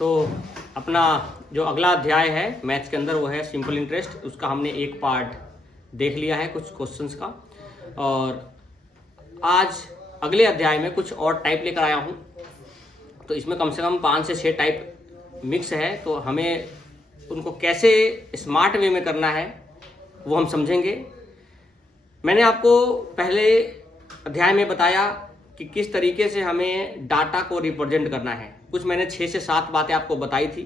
तो अपना जो अगला अध्याय है मैथ्स के अंदर वो है सिंपल इंटरेस्ट। उसका हमने एक पार्ट देख लिया है कुछ क्वेश्चंस का, और आज अगले अध्याय में कुछ और टाइप लेकर आया हूँ। तो इसमें कम से कम 5 से 6 टाइप मिक्स है, तो हमें उनको कैसे स्मार्ट वे में करना है वो हम समझेंगे। मैंने आपको पहले अध्याय में बताया कि किस तरीके से हमें डाटा को रिप्रेजेंट करना है। कुछ मैंने 6 से 7 बातें आपको बताई थी।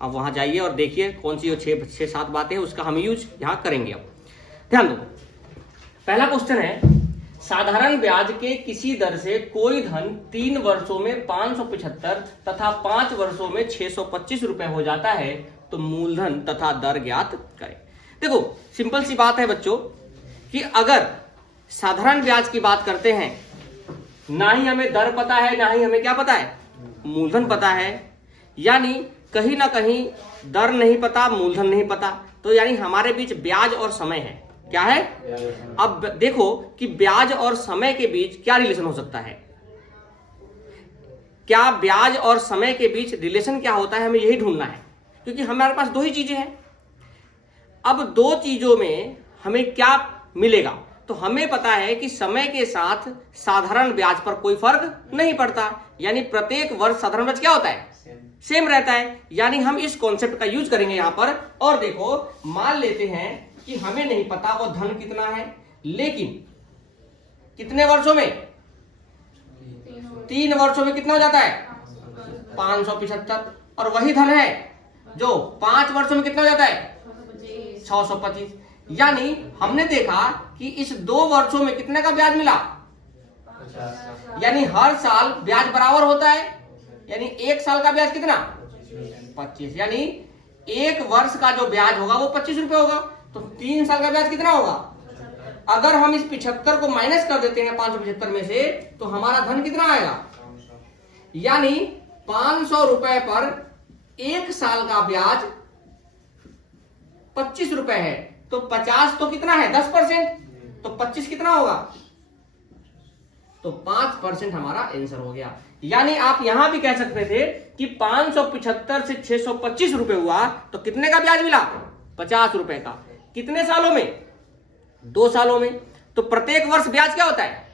अब वहाँ जाइए और देखिए कौन सी जो 6 से 7 बातें हैं उसका हम यूज यहाँ करेंगे। अब ध्यान दो, पहला क्वेश्चन है, साधारण ब्याज के किसी दर से कोई धन 3 वर्षों में 575 तथा 5 वर्षों में 625 रुपए हो जाता है, तो मूलधन तथा दर ज्ञात करें। देखो सिंपल सी बात है बच्चों कि अगर साधारण ब्याज की बात करते हैं, ना ही हमें दर पता है ना ही हमें क्या पता है, मूलधन पता है। यानी कहीं ना कहीं दर नहीं पता, मूलधन नहीं पता, तो यानी हमारे बीच ब्याज और समय है। क्या है? अब देखो कि ब्याज और समय के बीच क्या रिलेशन हो सकता है। क्या ब्याज और समय के बीच रिलेशन क्या होता है, हमें यही ढूंढना है, क्योंकि हमारे पास 2 ही चीजें हैं। अब 2 चीजों में हमें क्या मिलेगा, तो हमें पता है कि समय के साथ साधारण ब्याज पर कोई फर्क नहीं पड़ता, यानी प्रत्येक वर्ष साधारण ब्याज क्या होता है, सेम रहता है। यानी हम इस कॉन्सेप्ट का यूज करेंगे यहां पर। और देखो मान लेते हैं कि हमें नहीं पता वो धन कितना है, लेकिन कितने वर्षों में, 3 वर्षों में कितना हो जाता है, 575, और वही धन है जो 5 वर्षों में कितना हो जाता है, 625। यानी हमने देखा कि इस 2 वर्षों में कितने का ब्याज मिला, 50। यानी हर साल ब्याज बराबर होता है, यानी 1 साल का ब्याज कितना, 25। यानी 1 वर्ष का जो ब्याज होगा वो 25 रुपए होगा, तो 3 साल का ब्याज कितना होगा। अगर हम इस 75 को माइनस कर देते हैं 575 में से, तो हमारा धन कितना आएगा, यानी 500 रुपए पर 1 साल का ब्याज 25 रुपए है, तो 50 तो कितना है, 10%, तो 25 कितना होगा, तो 5% हमारा आंसर हो गया। यानी आप यहां भी कह सकते थे कि 575 से 625 रुपए हुआ, तो कितने का ब्याज मिला, 50 रुपए का। कितने सालों में, 2 सालों में। तो प्रत्येक वर्ष ब्याज क्या होता है,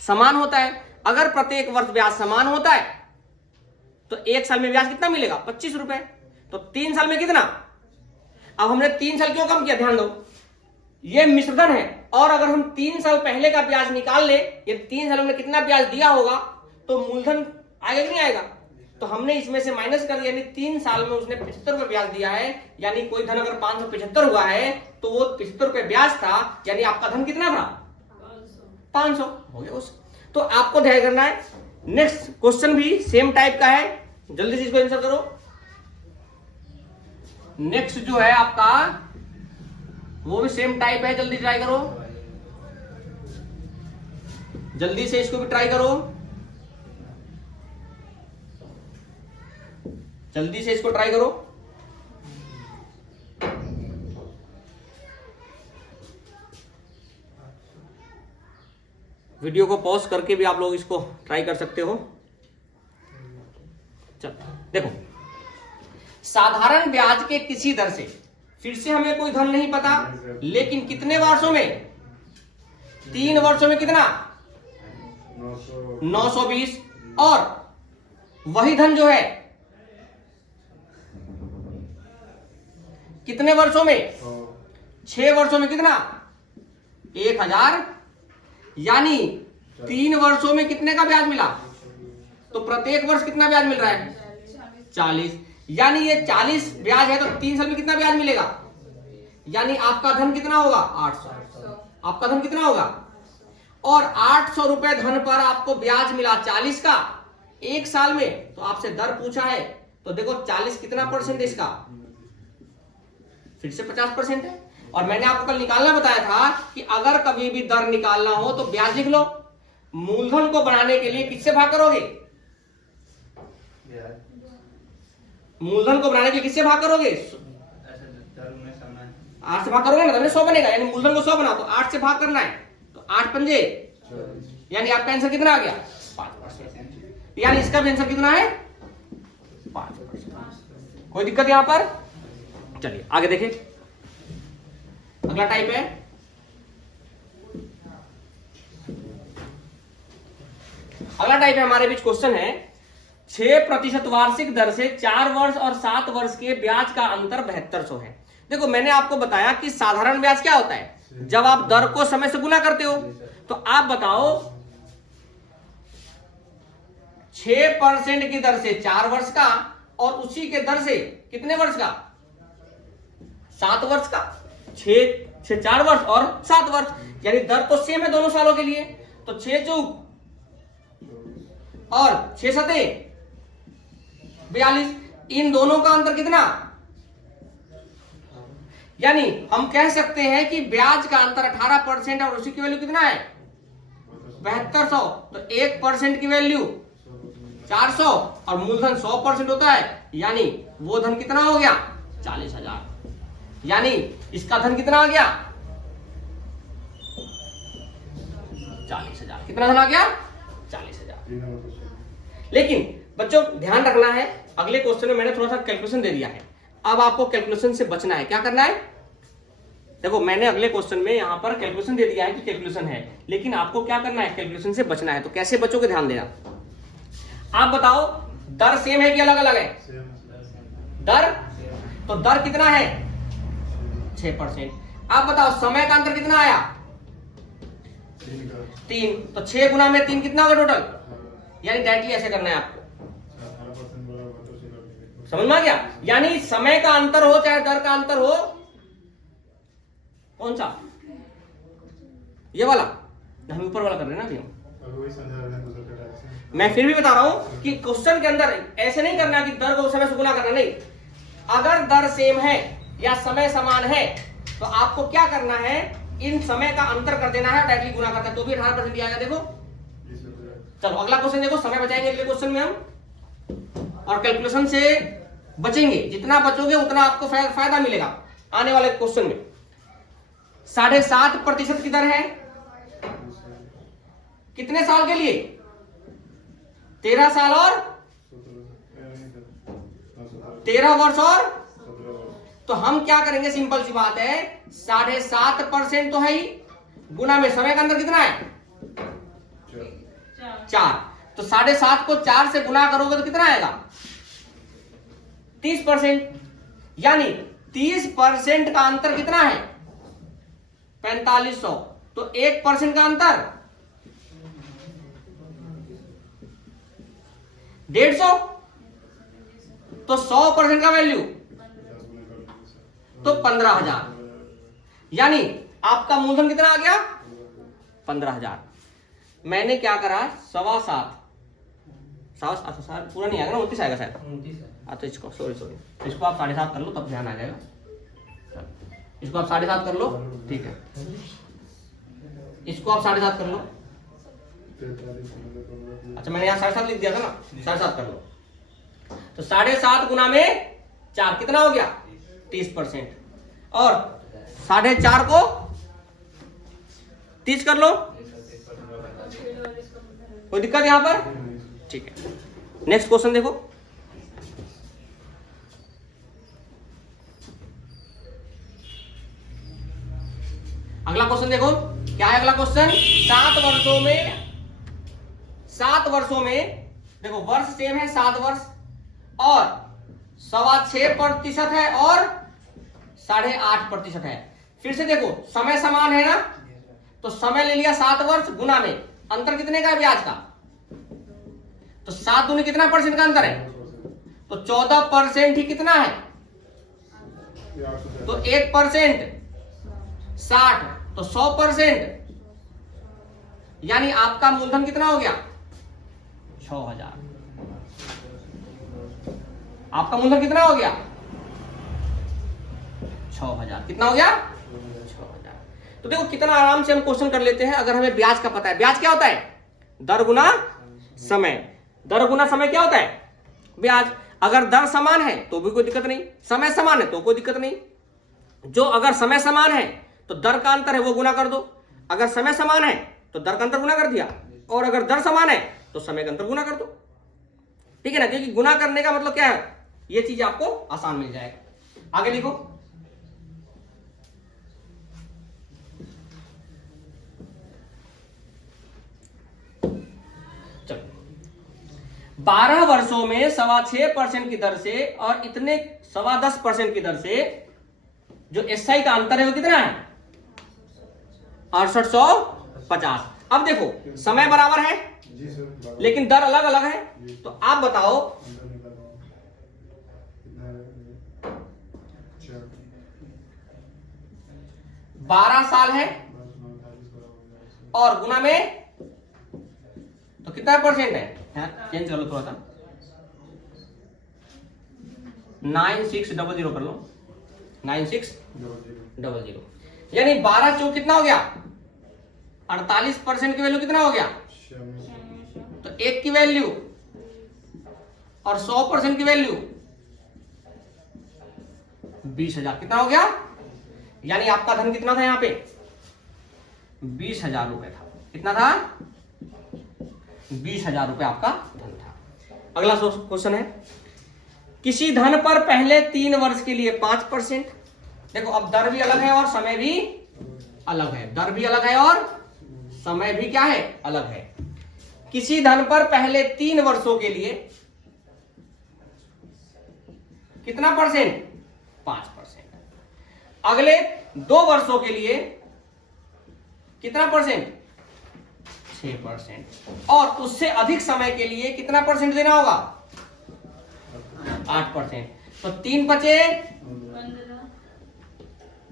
समान होता है। अगर प्रत्येक वर्ष ब्याज समान होता है तो 1 साल में ब्याज कितना मिलेगा, 25 रुपए, तो 3 साल में कितना। अब हमने 3 साल क्यों कम किया, ध्यान दो, ये मिश्रधन है, और अगर हम 3 साल पहले का ब्याज निकाल ले, ये 3 सालों में कितना ब्याज दिया होगा, तो मूलधन आएगा कि नहीं आएगा। तो हमने इसमें से माइनस कर दिया, यानी 3 साल में उसने 75 रुपए ब्याज दिया है। यानी कोई धन अगर 575 हुआ है तो वो 75 रुपए ब्याज था, यानी आपका धन कितना था, 500 हो गया उस। तो आपको ध्यान करना है। नेक्स्ट क्वेश्चन भी सेम टाइप का है, जल्दी से इसको आंसर करो। नेक्स्ट जो है आपका वो भी सेम टाइप है, जल्दी ट्राई करो, जल्दी से इसको भी ट्राई करो, जल्दी से इसको ट्राई करो। वीडियो को पॉज करके भी आप लोग इसको ट्राई कर सकते हो। चल देखो, साधारण ब्याज के किसी दर से, फिर से हमें कोई धन नहीं पता, लेकिन कितने वर्षों में, 3 वर्षों में कितना, 920, और वही धन जो है कितने वर्षों में, 6 वर्षों में कितना, 1000। यानी 3 वर्षों में कितने का ब्याज मिला, तो प्रत्येक वर्ष कितना ब्याज मिल रहा है, 40। यानी ये 40 ब्याज है, तो 3 साल में कितना ब्याज मिलेगा, यानी आपका धन कितना होगा, 800। आपका धन कितना होगा, और 800 रुपए धन पर आपको ब्याज मिला 40 का 1 साल में। तो आपसे दर पूछा है, तो देखो 40 कितना परसेंट है इसका, फिर से 50% है। और मैंने आपको कल निकालना बताया था कि अगर कभी भी दर निकालना हो तो ब्याज लिख लो। मूलधन को बढ़ाने के लिए किससे भाग करोगे, मूलधन को बढ़ाने के लिए किससे भाग करोगे, 8 से भाग करोगे ना, तो 100 बनेगा। यानी मूलधन को 100 बना तो 8 से भाग करना है, तो 8 पंजे, यानी आपका आंसर कितना आ गया, 5%। यानी इसका भी आंसर कितना है, कोई दिक्कत यहां पर? चलिए आगे देखिए, अगला टाइप है हमारे बीच क्वेश्चन है 6% वार्षिक दर से 4 वर्ष और 7 वर्ष के ब्याज का अंतर 7200 है। देखो मैंने आपको बताया कि साधारण ब्याज क्या होता है, जब आप दर को समय से गुना करते हो। तो आप बताओ 6% की दर से 4 वर्ष का और उसी के दर से कितने वर्ष का? 7 वर्ष का। 6 से 4 वर्ष और 7 वर्ष, यानी दर तो सेम है दोनों सालों के लिए। तो 6 चौक और 6 सते 42, इन दोनों का अंतर कितना? यानी हम कह सकते हैं कि ब्याज का अंतर 18% और उसी की वैल्यू कितना है? 7200। तो 1% की वैल्यू 400 और मूलधन 100% होता है, यानी वो धन कितना हो गया? 40,000। यानी इसका धन कितना आ गया? 40,000। कितना धन आ गया? 40,000। लेकिन बच्चों ध्यान रखना है, अगले क्वेश्चन में मैंने थोड़ा सा कैलकुलेशन दे दिया है। अब आपको कैलकुलेशन से बचना है। क्या करना है? देखो मैंने अगले क्वेश्चन में यहां पर कैलकुलेशन दे दिया है कि कैलकुलेशन है, लेकिन आपको क्या करना है? कैलकुलेशन से बचना है। तो कैसे बचोगे? ध्यान देना। आप बताओ दर सेम है कि अलग अलग है? दर, तो दर कितना है? 6%। आप बताओ समय का अंतर कितना आया? 3। तो 6 गुना में 3 कितना होगा टोटल? यानी डायरेक्टली ऐसे करना है आपको। समझ में आ गया? यानी समय का अंतर हो चाहे दर का अंतर हो, कौन सा? ये वाला, हम ऊपर वाला कर रहे हैं ना अभी। मैं फिर भी बता रहा हूं कि क्वेश्चन के अंदर ऐसे नहीं करना कि दर को समय से गुना करना, नहीं। अगर दर सेम है या समय समान है तो आपको क्या करना है? इन समय का अंतर कर देना है, डायरेक्टली गुना करना है, तो भी 18% आएगा। देखो चलो अगला क्वेश्चन देखो, समय बचाएंगे अगले क्वेश्चन में हम, और कैलकुलेशन से बचेंगे। जितना बचोगे उतना आपको फायदा मिलेगा आने वाले क्वेश्चन में। 7.5% की दर है कितने साल के लिए? 13 साल और 13 वर्ष और, तो हम क्या करेंगे? सिंपल सी बात है, 7.5% तो है ही, गुना में समय का अंतर कितना है? 4। तो 7.5 को 4 से गुना करोगे तो कितना आएगा? 30%। यानी 30% का अंतर कितना है? 4500। तो 1% का अंतर 150। तो 100% का वैल्यू तो 15,000। यानी आपका मूलधन कितना आ गया? 15,000। मैंने क्या करा? 7.25 पूरा नहीं आएगा ना, 29 आएगा शायद। तो इसको सॉरी इसको आप 7.5 कर लो, तब ध्यान आ जाएगा। इसको आप 7.5 कर लो, ठीक है। इसको आप 7.5 कर लो। अच्छा मैंने यहाँ 7.5 लिख दिया था ना, 7.5 कर लो। तो 7.5 गुना में 4 कितना हो गया? 30%। और 4.5 को 30 कर लो, कोई दिक्कत यहां पर? ठीक है। नेक्स्ट क्वेश्चन देखो, अगला क्वेश्चन देखो क्या है अगला क्वेश्चन। 7 वर्षों में देखो वर्ष सेम है 7 वर्ष और 6.25% है और 8.5% है। फिर से देखो समय समान है ना, तो समय ले लिया 7 वर्ष, गुना में अंतर कितने का है ब्याज का? तो 7 दूनी कितना % का अंतर है? तो 14% ही कितना है? तो 1% 60, तो 100%, यानी आपका मूलधन कितना हो गया? 6,000। आपका मूलधन कितना हो गया? 6,000। कितना हो गया? 6,000। तो देखो कितना आराम से हम क्वेश्चन कर लेते हैं अगर हमें ब्याज का पता है। ब्याज क्या होता है? दर गुना समय। दर गुना समय क्या होता है? ब्याज। अगर दर समान है तो भी कोई दिक्कत नहीं, समय समान है तो कोई दिक्कत नहीं। जो अगर समय समान है तो दर का अंतर है वो गुना कर दो, अगर समय समान है तो दर का अंतर गुना कर दिया, और अगर दर समान है तो समय का अंतर गुना कर दो। ठीक है ना, क्योंकि गुना करने का मतलब क्या है? ये चीज आपको आसान मिल जाएगा। आगे लिखो। चलो 12 वर्षों में 6.25% की दर से और इतने 10.25% की दर से जो एसआई का अंतर है वो कितना है 6850। अब देखो समय बराबर है लेकिन दर अलग अलग है, तो आप बताओ 12 साल है और गुना में तो कितना परसेंट है, चेंज कर लो थोड़ा सा, 9600 कर लो, 9600, यानी 12 चौक कितना हो गया 48% की वैल्यू कितना हो गया, तो 1 की वैल्यू और 100% की वैल्यू 20,000 कितना हो गया, यानी आपका धन कितना था यहां पे 20,000 रुपए था। कितना था 20,000 रुपए आपका धन था। अगला क्वेश्चन है किसी धन पर पहले 3 वर्ष के लिए 5%। देखो अब दर भी अलग है और समय भी अलग है, दर भी अलग है और समय भी क्या है अलग है। किसी धन पर पहले 3 वर्षों के लिए कितना परसेंट 5%, अगले 2 वर्षों के लिए कितना परसेंट 6%, और उससे अधिक समय के लिए कितना परसेंट देना होगा 8%। तो 3 बचे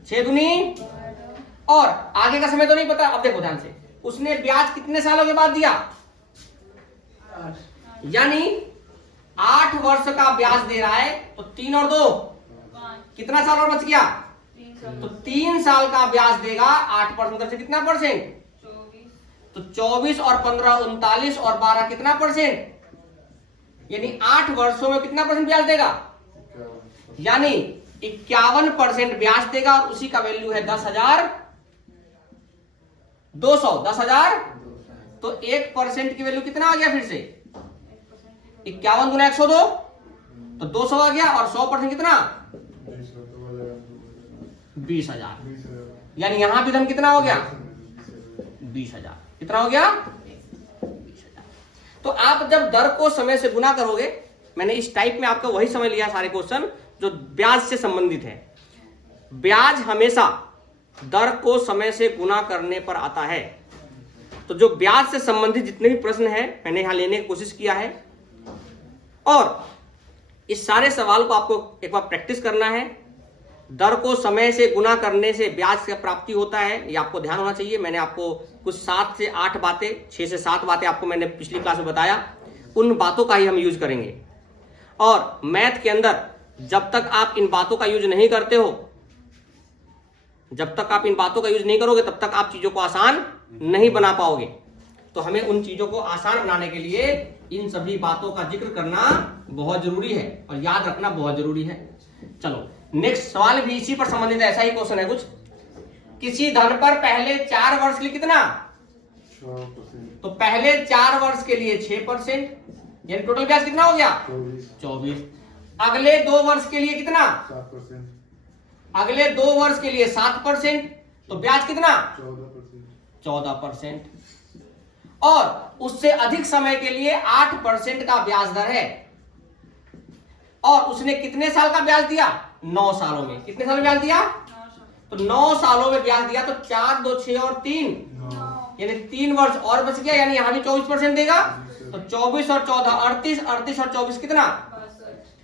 6 दूनी, और आगे का समय तो नहीं पता। अब देखो ध्यान से, उसने ब्याज कितने सालों के बाद दिया, यानी 8 वर्ष का ब्याज दे रहा है, तो 3 और 2 कितना साल और बच गया, तो 3 साल का ब्याज देगा। 8% से कितना परसेंट, तो 24 और 15 39 और 12 कितना परसेंट, यानी 8 वर्षों में कितना परसेंट ब्याज देगा, यानी 51% ब्याज देगा, और उसी का वैल्यू है 10,200। तो 1% की वैल्यू कितना आ गया, फिर से 51 गुना 102 तो 200 आ गया, और 100% कितना 20,000, यानी यहां भी धन कितना हो गया 20,000। कितना हो गया 20,000। तो आप जब दर को समय से गुना करोगे, मैंने इस टाइप में आपका वही समझ लिया सारे क्वेश्चन जो ब्याज से संबंधित है। ब्याज हमेशा दर को समय से गुना करने पर आता है। तो जो ब्याज से संबंधित जितने भी प्रश्न हैं मैंने यहां लेने की कोशिश किया है, और इस सारे सवाल को आपको एक बार प्रैक्टिस करना है। दर को समय से गुना करने से ब्याज की प्राप्ति होता है, ये आपको ध्यान होना चाहिए। मैंने आपको कुछ 7 से 8 बातें, 6 से 7 बातें आपको मैंने पिछली क्लास में बताया, उन बातों का ही हम यूज करेंगे। और मैथ के अंदर जब तक आप इन बातों का यूज नहीं करते हो, जब तक आप इन बातों का यूज नहीं करोगे, तब तक आप चीजों को आसान नहीं बना पाओगे। तो हमें उन चीजों को आसान बनाने के लिए इन सभी बातों का जिक्र करना बहुत जरूरी है और याद रखना बहुत जरूरी है। चलो नेक्स्ट सवाल भी इसी पर संबंधित ऐसा ही क्वेश्चन है कुछ। किसी धन पर पहले 4 वर्ष के लिए कितना, तो पहले 4 वर्ष के लिए 6%, यानी टोटल ब्याज कितना हो गया 24। अगले 2 वर्ष के लिए कितना 7%, अगले 2 वर्ष के लिए 7%, तो ब्याज कितना 14%, और उससे अधिक समय के लिए 8% का ब्याज दर है, और उसने कितने साल का ब्याज दिया 9 सालों में। कितने साल में ब्याज दिया, तो 9 सालों में ब्याज दिया। तो 4 2 6 और 3 यानी 3 वर्ष और बच गया, यानी यहां भी 24% देगा। तो 24 और 14 38, 38 और 24 कितना,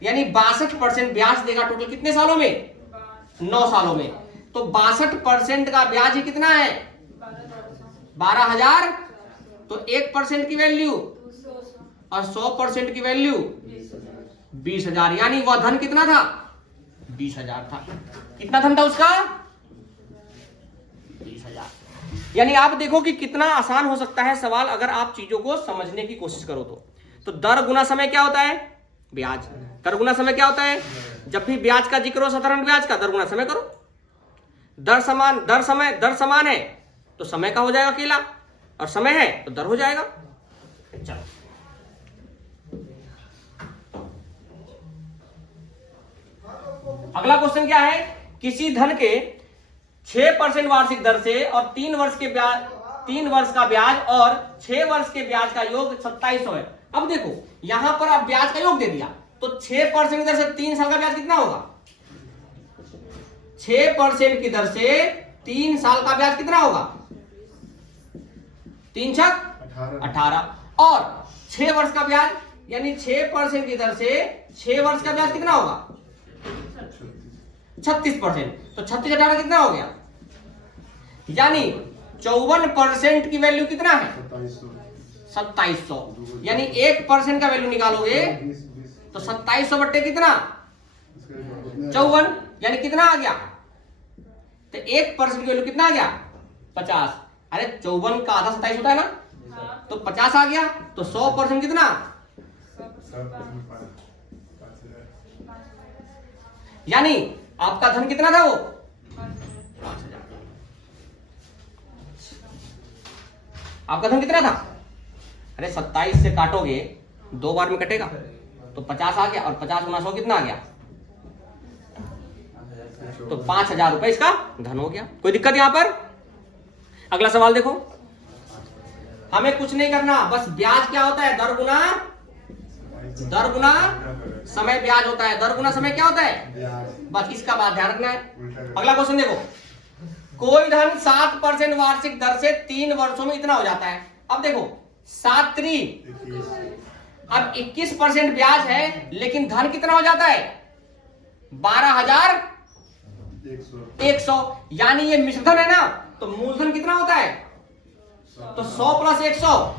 यानी 62% ब्याज देगा। टोटल कितने सालों में 9 सालों में। तो 62% का ब्याज ही कितना है 12,000। तो 1% की वैल्यू और 100% की वैल्यू 20,000, यानी वह धन कितना था 20,000 था। कितना धन था उसका 20,000। यानी आप देखो कि कितना आसान हो सकता है सवाल अगर आप चीजों को समझने की कोशिश करो तो दर गुना समय क्या होता है ब्याज। दर गुना समय क्या होता है, जब भी ब्याज का जिक्र हो साधारण ब्याज का, दर गुना समय करो। दर समान है तो समय का हो जाएगा अकेला, और समय है तो दर हो जाएगा। चलो अगला क्वेश्चन क्या है, किसी धन के 6% वार्षिक दर से और 3 वर्ष का ब्याज और 6 वर्ष के ब्याज का योग 2700 है। अब देखो यहां पर आप ब्याज का योग दे दिया तो 6% की दर से 3 साल का ब्याज कितना होगा, 6% की दर से 3 साल का ब्याज कितना होगा, 3 छक 18 और 6 वर्ष का ब्याज यानी 6% की दर से 6 वर्ष का ब्याज कितना होगा, 36%। तो 36 18 कितना हो गया, यानी 54% की वैल्यू कितना है, 2700। यानी 1% का वैल्यू निकालोगे तो 2700 बट्टे कितना, 54, यानी कितना आ गया, तो 1% की वैल्यू कितना आ गया, 50। अरे 54 का आधा 27 होता है ना, तो 50 आ गया, तो 100% कितना, यानी आपका धन कितना था वो 5000। आपका धन कितना था, अरे 27 से काटोगे 2 बार में कटेगा तो 50 आ गया और 50 गुना 100 कितना आ गया, तो 5000 रुपए इसका धन हो गया। कोई दिक्कत यहां पर। अगला सवाल देखो, हमें कुछ नहीं करना, बस ब्याज क्या होता है, दर गुना समय ब्याज होता है, दर गुना समय क्या होता है, बस इसका बात ध्यान रखना है। अगला क्वेश्चन देखो, कोई धन 7% वार्षिक दर से 3 वर्षों में इतना हो जाता है। अब देखो 7 3, अब 21% ब्याज है लेकिन धन कितना हो जाता है, 12100, यानी ये मिश्रधन है ना, तो मूलधन कितना होता है, तो 100 प्लस 100,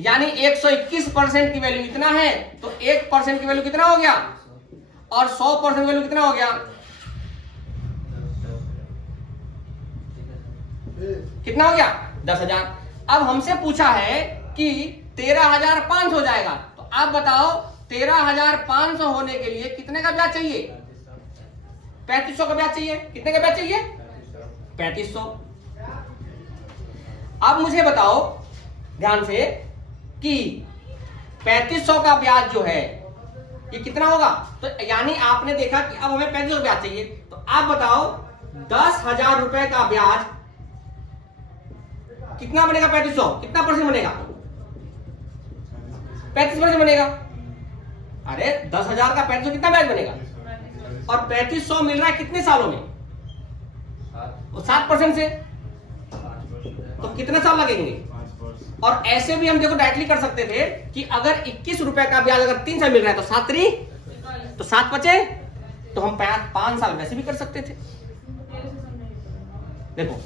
यानी 121% की वैल्यू इतना है, तो 1% की वैल्यू कितना हो गया, और 100% वैल्यू कितना हो गया, कितना हो गया, 10,000। अब हमसे पूछा है कि 13,500 हो जाएगा, तो आप बताओ 13,500 होने के लिए कितने का ब्याज चाहिए, 3500 का ब्याज चाहिए। कितने का ब्याज चाहिए, 3500। अब मुझे बताओ ध्यान से कि 3500 का ब्याज जो है ये कितना होगा, तो यानी आपने देखा कि अब हमें 3500 ब्याज चाहिए, तो आप बताओ 10,000 रुपए का ब्याज कितना बनेगा, 3500 कितना परसेंट बनेगा, 35% बनेगा। अरे 10,000 का 3500 कितना ब्याज बनेगा, और 3500 मिल रहा है कितने सालों में, वो 7% से, तो कितने साल लगेंगे। और ऐसे भी हम देखो डायरेक्टली कर सकते थे कि अगर 21 रुपए का ब्याज अगर 3 साल मिल रहा है तो 7 3, तो 7 बचे, तो हम 5 साल वैसे भी कर सकते थे। देखो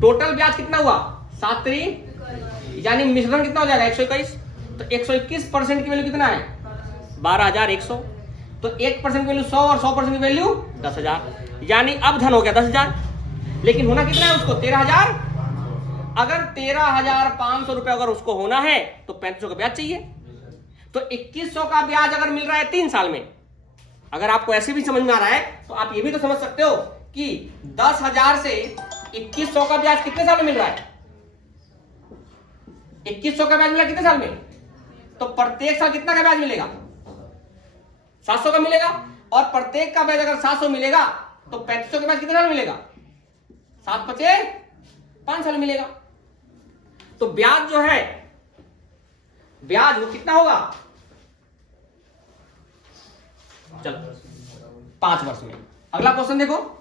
टोटल ब्याज कितना हुआ, 7 3, यानी मिश्रण कितना हो जाएगा 121, तो 121% की वैल्यू कितना है, 12,100, तो 1% की वैल्यू 100 और 100% की वैल्यू 10,000, यानी अब धन हो गया 10,000, लेकिन होना कितना है उसको, 13,000। अगर 13,500 रुपए अगर उसको होना है तो 3500 का ब्याज चाहिए, तो 2100 का ब्याज अगर मिल रहा है 3 साल में, अगर आपको ऐसे भी समझ में आ रहा है तो आप ये भी तो समझ सकते हो कि 10,000 से 2100 का ब्याज कितने साल में मिल रहा है, 2100 का ब्याज मिला कितने साल में, तो प्रत्येक साल कितना का ब्याज मिलेगा, 700 का मिलेगा, और प्रत्येक का ब्याज अगर 700 मिलेगा तो 3500 का ब्याज कितने साल में मिलेगा, 7 बचे 5 साल मिलेगा। तो ब्याज जो है, ब्याज वो कितना होगा, चलो 5 वर्ष में। अगला क्वेश्चन देखो,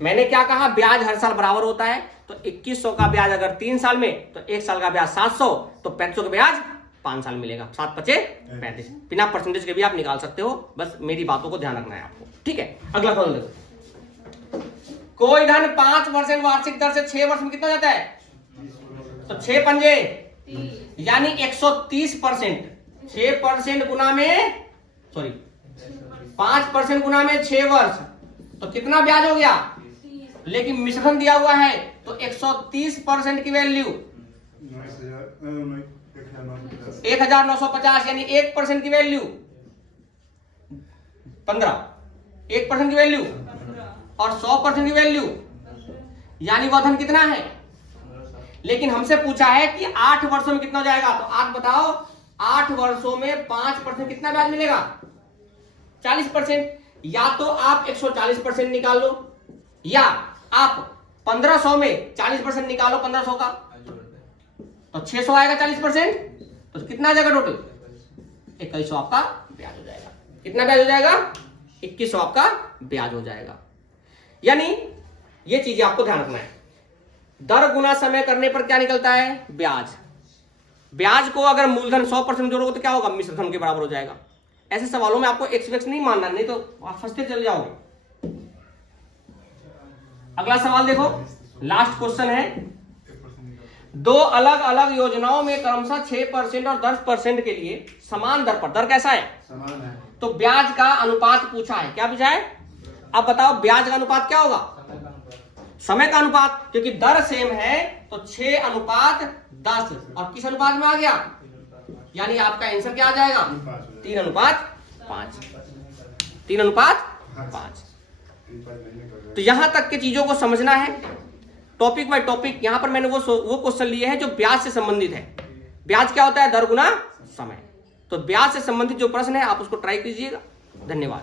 मैंने क्या कहा, ब्याज हर साल बराबर होता है, तो 2100 का ब्याज अगर 3 साल में, तो 1 साल का ब्याज 700, तो 3500 का ब्याज 5 साल मिलेगा, 7 बचे 35। बिना परसेंटेज के भी आप निकाल सकते हो, बस मेरी बातों को ध्यान रखना है आपको, ठीक है। अगला क्वेश्चन देखो, कोई धन 5% वार्षिक दर से 6 वर्ष में कितना जाता है, तो 6 पंजे यानी 130%, 6% गुना में, सॉरी 5% गुना में 6 वर्ष, तो कितना ब्याज हो गया, लेकिन मिश्रण दिया हुआ है तो 130% की वैल्यू 1,950, यानी 1% की वैल्यू 15, 1% की वैल्यू, और 100% की वैल्यू, यानी वह धन कितना है, लेकिन हमसे पूछा है कि 8 वर्षों में कितना हो जाएगा। तो आप बताओ 8 वर्षों में 5% कितना ब्याज मिलेगा? 40%। या तो आप 140% निकाल लो, या आप 1500 में 40% निकालो 1500 का, तो 600 आएगा 40%, तो कितना आ जाएगा टोटल? 2100 आपका ब्याज हो जाएगा। कितना ब्याज हो जाएगा? 2100 आपका ब्याज हो जाएगा। यानी ये चीजें आपको ध्यान रखना है। दर गुना समय करने पर क्या निकलता है? ब्याज। ब्याज को अगर मूलधन 100% जोड़ोगे तो क्या होगा? मिश्र धन के बराबर हो जाएगा। ऐसे सवालों में आपको एक्स नहीं मानना, नहीं तो आप फंसते चले जाओगे। अगला सवाल देखो, लास्ट क्वेश्चन है। दो अलग अलग योजनाओं में क्रमशः 6% और 10% के लिए समान दर पर, दर कैसा है? समान है। तो ब्याज का अनुपात पूछा है। क्या पूछा है? अब बताओ ब्याज का अनुपात क्या होगा? समय का अनुपात, क्योंकि दर सेम है तो 6:10 और किस अनुपात में आ गया? यानी आपका आंसर क्या आ जाएगा? 3:5। 3:5। तो यहां तक के चीजों को समझना है, टॉपिक बाय टॉपिक। यहां पर मैंने वो क्वेश्चन लिए हैं जो ब्याज से संबंधित है। ब्याज क्या होता है? दर गुना समय। तो ब्याज से संबंधित जो प्रश्न है आप उसको ट्राई कीजिएगा। धन्यवाद।